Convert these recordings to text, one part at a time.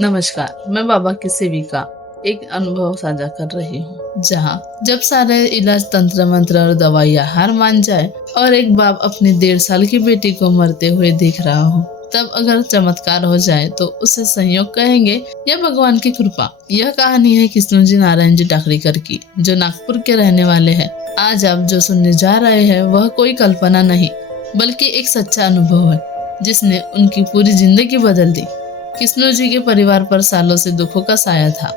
नमस्कार, मैं बाबा की सेविका एक अनुभव साझा कर रही हूँ, जहाँ जब सारे इलाज तंत्र मंत्र और दवाइयाँ हार मान जाए और एक बाप अपनी 1.5 साल की बेटी को मरते हुए देख रहा हो, तब अगर चमत्कार हो जाए तो उसे संयोग कहेंगे या भगवान की कृपा। यह कहानी है कृष्णजी नारायण जी टाकरीकर की, जो नागपुर के रहने वाले हैं। आज आप जो सुनने जा रहे हैं वह कोई कल्पना नहीं, बल्कि एक सच्चा अनुभव है, जिसने उनकी पूरी जिंदगी बदल दी। कृष्णजी के परिवार पर सालों से दुखों का साया था।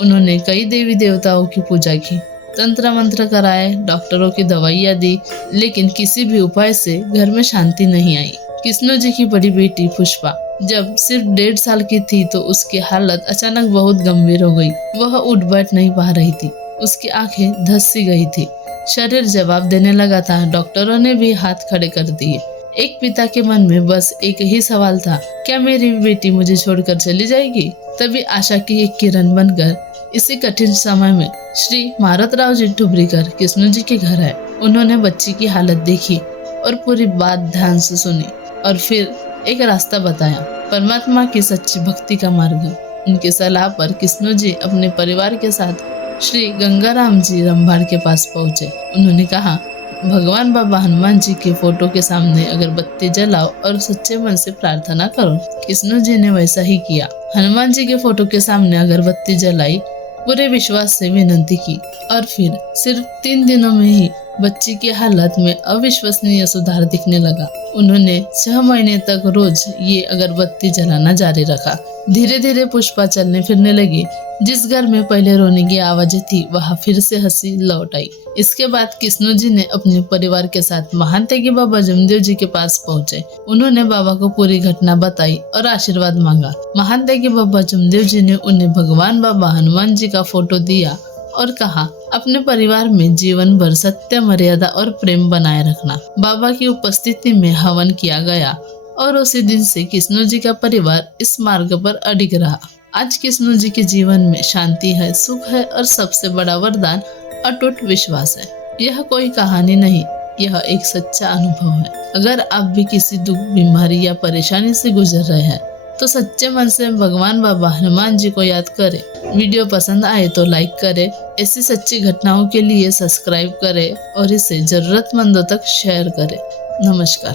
उन्होंने कई देवी देवताओं की पूजा की, तंत्र मंत्र कराए, डॉक्टरों की दवाइयाँ दी, लेकिन किसी भी उपाय से घर में शांति नहीं आई। कृष्णजी की बड़ी बेटी पुष्पा जब सिर्फ 1.5 साल की थी तो उसकी हालत अचानक बहुत गंभीर हो गई। वह उठ बैठ नहीं पा रही थी, उसकी आंखें धंस सी गई थी, शरीर जवाब देने लगा था। डॉक्टरों ने भी हाथ खड़े कर दिए। एक पिता के मन में बस एक ही सवाल था, क्या मेरी बेटी मुझे छोड़कर चली जाएगी? तभी आशा की एक किरण बनकर इसी कठिन समय में श्री मारुतराव जी ठुबरीकर कृष्णजी के घर आए। उन्होंने बच्ची की हालत देखी और पूरी बात ध्यान से सुनी और फिर एक रास्ता बताया, परमात्मा की सच्ची भक्ति का मार्ग। उनकी सलाह पर कृष्णजी अपने परिवार के साथ श्री गंगाराम जी रंभाड़ के पास पहुंचे। उन्होंने कहा, भगवान बाबा हनुमान जी के फोटो के सामने अगरबत्ती जलाओ और सच्चे मन से प्रार्थना करो। कृष्णजी ने वैसा ही किया। हनुमान जी के फोटो के सामने अगरबत्ती जलाई, पूरे विश्वास से विनती की और फिर सिर्फ 3 दिनों में ही बच्ची की हालत में अविश्वसनीय सुधार दिखने लगा। उन्होंने 6 महीने तक रोज ये अगरबत्ती जलाना जारी रखा। धीरे धीरे पुष्पा चलने फिरने लगी। जिस घर में पहले रोने की आवाजें थी, वहां फिर से हंसी लौट आई। इसके बाद कृष्णजी ने अपने परिवार के साथ महान त्यागी बाबा जमदेव जी के पास पहुंचे। उन्होंने बाबा को पूरी घटना बताई और आशीर्वाद मांगा। महान त्यागी बाबा जमदेव जी ने उन्हें भगवान बाबा हनुमान जी का फोटो दिया और कहा, अपने परिवार में जीवन भर सत्य, मर्यादा और प्रेम बनाए रखना। बाबा की उपस्थिति में हवन किया गया और उसी दिन से कृष्णजी का परिवार इस मार्ग पर अडिग रहा। आज कृष्णजी के जीवन में शांति है, सुख है और सबसे बड़ा वरदान अटूट विश्वास है। यह कोई कहानी नहीं, यह एक सच्चा अनुभव है। अगर आप भी किसी दुख, बीमारी या परेशानी से गुजर रहे हैं तो सच्चे मन से भगवान बाबा हनुमान जी को याद करें। वीडियो पसंद आए तो लाइक करें, ऐसी सच्ची घटनाओं के लिए सब्सक्राइब करें और इसे जरूरतमंदों तक शेयर करें। नमस्कार।